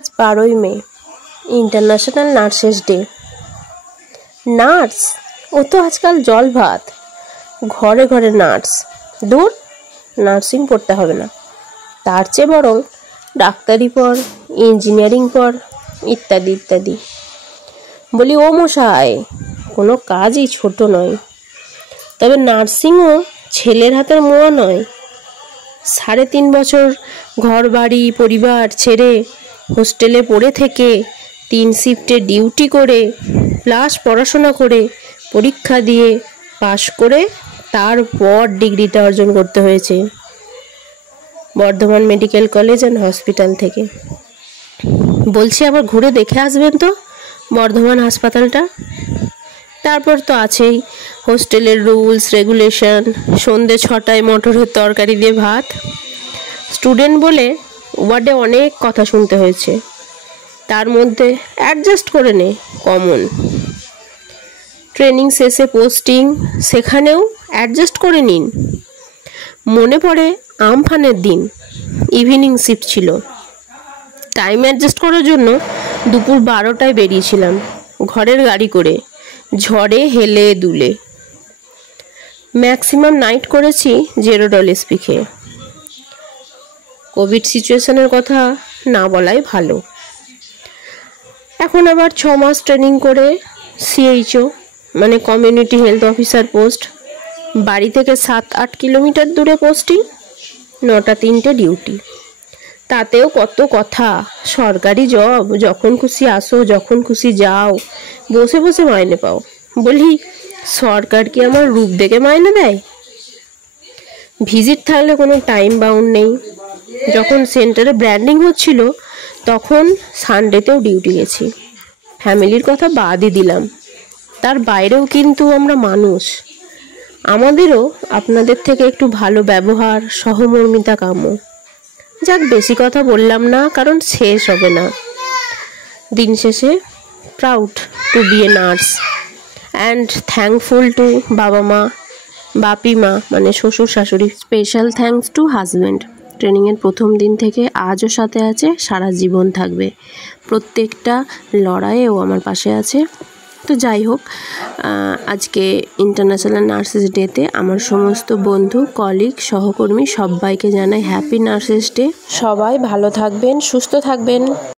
आज 12 মে international नार्सेस day. Nurse वो तो आजकल जल भात, घरे घरे नार्स। दूर नार्सिंग पढ़ते হবে না, তার চেয়ে বরং ডাক্তারি পড়, ইঞ্জিনিয়ারিং পড়, ইত্যাদি ইত্যাদি। বলি ও মশাই, কোনো কাজই ছোট নয়, তবে নার্সিংও ছেলের হাতের মোয়া নয়। 3.5 বছর ঘর বাড়ি পরিবার ছেড়ে হোস্টেলে পড়ে থেকে 3 শিফটে ডিউটি করে প্লাস পড়াশোনা করে পরীক্ষা দিয়ে পাশ করে তারপর ডিগ্রিটা অর্জন করতে হয়েছে Bardhaman medical college and hospital থেকে। বলছি আবার ঘুরে দেখে আসবেন তো বর্ধমান হাসপাতালটা। তারপর তো আছেই হোস্টেলের রুলস রেগুলেশন, সন্ধ্যে 6টায় মটরের তরকারি দিয়ে ভাত। স্টুডেন্ট বলে ওয়ার্ডে অনেক কথা শুনতে হয়েছে, তার মধ্যে অ্যাডজাস্ট করে নে কমন। ট্রেনিং শেষে পোস্টিং, সেখানেও অ্যাডজাস্ট করে নিন। মনে পড়ে আমফানের দিন, ইভিনিং শিফট ছিল, টাইম অ্যাডজাস্ট করার জন্য দুপুর 12টায় বেরিয়েছিলাম ঘরের গাড়ি করে, ঝড়ে হেলে দুলে। ম্যাক্সিমাম নাইট করেছি জেরোডল এসপি খেয়ে। কোভিড সিচুয়েশনের কথা না বলাই ভালো। এখন আবার 6 মাস ট্রেনিং করে সিএইচও মানে কমিউনিটি হেলথ অফিসার পোস্ট। বাড়ি থেকে 7-8 কিলোমিটার দূরে পোস্টিং, 9টা 3টে ডিউটি। তাতেও কত কথা, সরকারি জব, যখন খুশি আসো যখন খুশি যাও, বসে বসে মাইনে পাও। বলি সরকার কি আমার রূপ দেখে মাইনে দেয়? ভিজিট থাকলে কোনো টাইম বাউন্ড নেই। যখন সেন্টারে ব্র্যান্ডিং হচ্ছিল তখন সানডেতেও ডিউটি গেছি। ফ্যামিলির কথা বাদই দিলাম, তার বাইরেও কিন্তু আমরা মানুষ, আমাদেরও আপনাদের থেকে একটু ভালো ব্যবহার সহমর্মিতা কাম্য। যাক, বেশি কথা বললাম না, কারণ শেষ হবে না। দিন শেষে proud to be a nurse and thankful to বাবা মা, বাপি মা মানে শ্বশুর শাশুড়ি। স্পেশাল থ্যাঙ্কস টু হাজব্যান্ড, ট্রেনিংয়ের প্রথম দিন থেকে আজও সাথে আছে, সারা জীবন থাকবে। প্রত্যেকটা লড়াইয়েও আমার পাশে আছে। তো যাই হোক, আজকে ইন্টারন্যাশনাল নার্সেস ডেতে আমার সমস্ত বন্ধু, কলিগ, সহকর্মী সবাইকে জানাই হ্যাপি নার্সেস ডে। সবাই ভালো থাকবেন, সুস্থ থাকবেন।